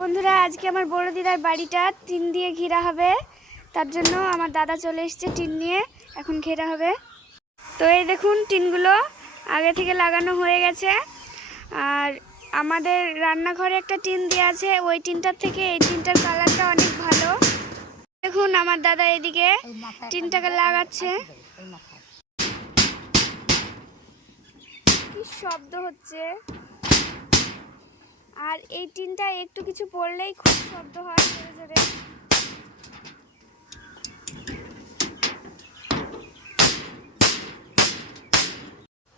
বন্ধুরা, আজকে আমার বড় দিদার বাড়িটা টিন দিয়ে ঘেরা হবে। তার জন্য আমার দাদা চলে এসেছে টিন নিয়ে, এখন ঘেরা হবে। তো এই দেখুন টিনগুলো আগে থেকে লাগানো হয়ে গেছে। আর আমাদের রান্নাঘরে একটা টিন দেওয়া আছে, ওই টিনটার থেকে এই টিনটার কালারটা অনেক ভালো। দেখুন আমার দাদা এদিকে টিনটাকে লাগাচ্ছে। কি শব্দ হচ্ছে? আর এই টিনটা একটু কিছু পড়লেই খুব শব্দ হয় জোরে জোরে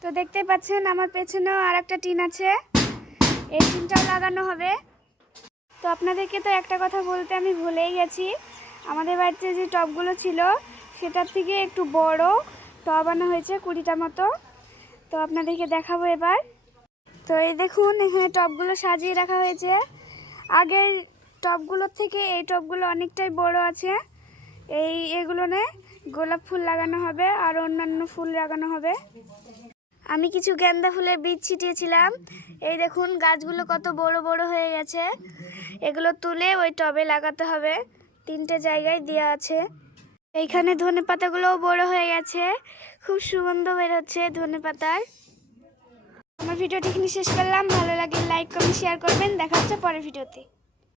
তো দেখতে পাচ্ছেন, আমার পেছনেও আর একটা টিন আছে। এই টিনটাও লাগানো হবে। তো আপনাদেরকে তো একটা কথা বলতে আমি ভুলেই গেছি। আমাদের বাড়িতে যে টবগুলো ছিল, সেটার থেকে একটু বড় টব আনা হয়েছে কুড়িটা মতো। তো আপনাদেরকে দেখাবো এবার। তো এই দেখুন, এখানে টবগুলো সাজিয়ে রাখা হয়েছে। আগের টবগুলোর থেকে এই টবগুলো অনেকটাই বড় আছে। এই এগুলো নে গোলাপ ফুল লাগানো হবে আর অন্যান্য ফুল লাগানো হবে। আমি কিছু গেন্দা ফুলের বীজ ছিটিয়েছিলাম। এই দেখুন, গাছগুলো কত বড় বড় হয়ে গেছে। এগুলো তুলে ওই টবে লাগাতে হবে। তিনটে জায়গায় দেওয়া আছে। এইখানে ধনে পাতাগুলোও বড় হয়ে গেছে। খুব সুগন্ধ বের হচ্ছে ধনে পাতার ভিডিওটি এখানে শেষ করলাম। ভালো লাগলে লাইক কমেন্ট শেয়ার করবেন। দেখা হচ্ছে পরের ভিডিওতে।